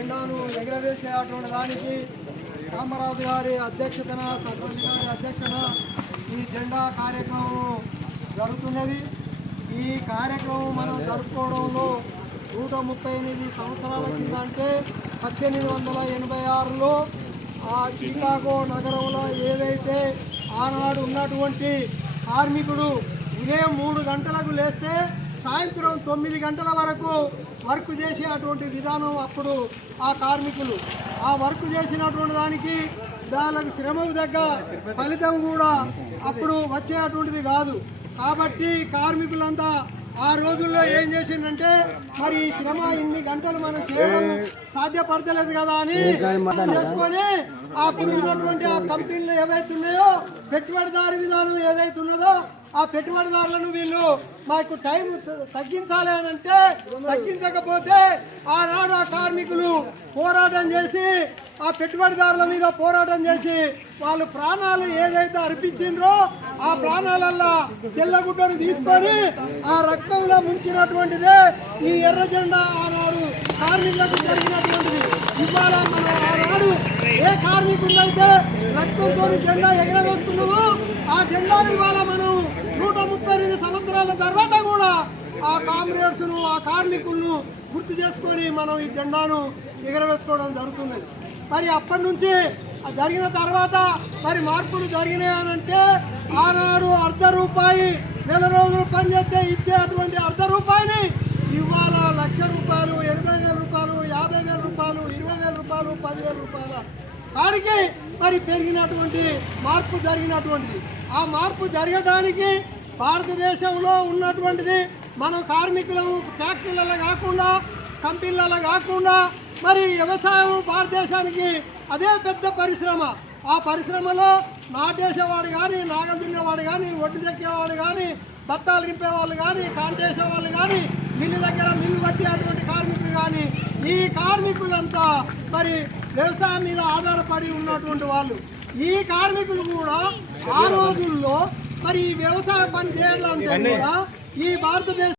జెండాను ఎగరవేసేటువంటి దానికి రామరాజు గారి అధ్యక్షతన సర్పంచ్ గారి అధ్యక్షన ఈ జెండా కార్యక్రమం జరుగుతున్నది. ఈ కార్యక్రమం మనం జరుపుకోవడంలో నూట ముప్పై ఎనిమిది సంవత్సరాల కింద అంటే పద్దెనిమిది వందల ఎనభై ఆరులో ఆ చికాగో నగరంలో ఏదైతే ఆనాడు ఉన్నటువంటి కార్మికుడు ఉదయం మూడు గంటలకు లేస్తే సాయంత్రం తొమ్మిది గంటల వరకు వర్క్ చేసేటువంటి విధానం అప్పుడు ఆ కార్మికులు. ఆ వర్క్ చేసినటువంటి దానికి దానికి శ్రమకు తగ్గ ఫలితం కూడా అప్పుడు వచ్చేటువంటిది కాదు. కాబట్టి కార్మికులంతా ఆ రోజుల్లో ఏం చేసిందంటే మరి ఈ శ్రమ ఇన్ని గంటలు మనం చేయడం సాధ్యపడతలేదు కదా అని చేసుకొని ఆ ఉన్నటువంటి ఆ కంపెనీలు ఏవైతే ఉన్నాయో పెట్టుబడిదారు విధానం ఏదైతే ఉన్నదో ఆ పెట్టుబడిదారులను వీళ్ళు మాకు టైం తగ్గించాలి అని అంటే తగ్గించకపోతే ఆనాడు ఆ కార్మికులు పోరాటం చేసి ఆ పెట్టుబడిదారుల మీద పోరాటం చేసి వాళ్ళు ప్రాణాలు ఏదైతే అర్పించిండ్రో ఆ ప్రాణాలల్లా తెల్లగుడ్డను తీసుకొని ఆ రక్తంలో ముంచినటువంటిదే ఈ ఎర్ర జెండా ఆనాడు కార్మికులకు జరిగినటువంటిది. ఇవాళ మనం ఆనాడు ఏ కార్మికులైతే రక్తంతో జెండా ఎగరవేస్తున్నామో ఆ జెండాను ఇవాళ మనం నూట ముప్పై ఎనిమిది సంవత్సరాల తర్వాత కూడా ఆ కామ్రేడ్స్ను ఆ కార్మికులను గుర్తు చేసుకొని మనం ఈ జెండాను ఎగరవేసుకోవడం జరుగుతుంది. మరి అప్పటి నుంచి జరిగిన తర్వాత మరి మార్పులు జరిగినాయి అని అంటే ఆనాడు అర్ధ రూపాయి నెల రోజులు పనిచేస్తే ఇచ్చేటువంటి అర్ధ రూపాయిని ఇవాళ లక్ష రూపాయలు ఎనభై వేల రూపాయలు యాభై వేల రూపాయలు ఇరవై వేల రూపాయలు పదివేల రూపాయల కాడికి మరి పెరిగినటువంటి మార్పు జరిగినటువంటిది. ఆ మార్పు జరగడానికి భారతదేశంలో ఉన్నటువంటిది మనం కార్మికులము ఫ్యాక్టరీలలో కాకుండా కంపెనీలలో కాకుండా మరి వ్యవసాయం భారతదేశానికి అదే పెద్ద పరిశ్రమ. ఆ పరిశ్రమలో నాటేసేవాడు కానీ నాగదున్నేవాడు కానీ ఒడ్డు చెక్కేవాడు కానీ బత్తాలు గింపేవాళ్ళు కానీ కాంటేసేవాళ్ళు కానీ మిల్లు దగ్గర మిల్లు కట్టేటువంటి కార్మికులు కానీ ఈ కార్మికులంతా మరి వ్యవసాయం మీద ఆధారపడి ఉన్నటువంటి వాళ్ళు ఈ కార్మికులు కూడా ఆ రోజుల్లో మరి ఈ వ్యవసాయ పని చేయాలంటే కూడా ఈ భారతదేశ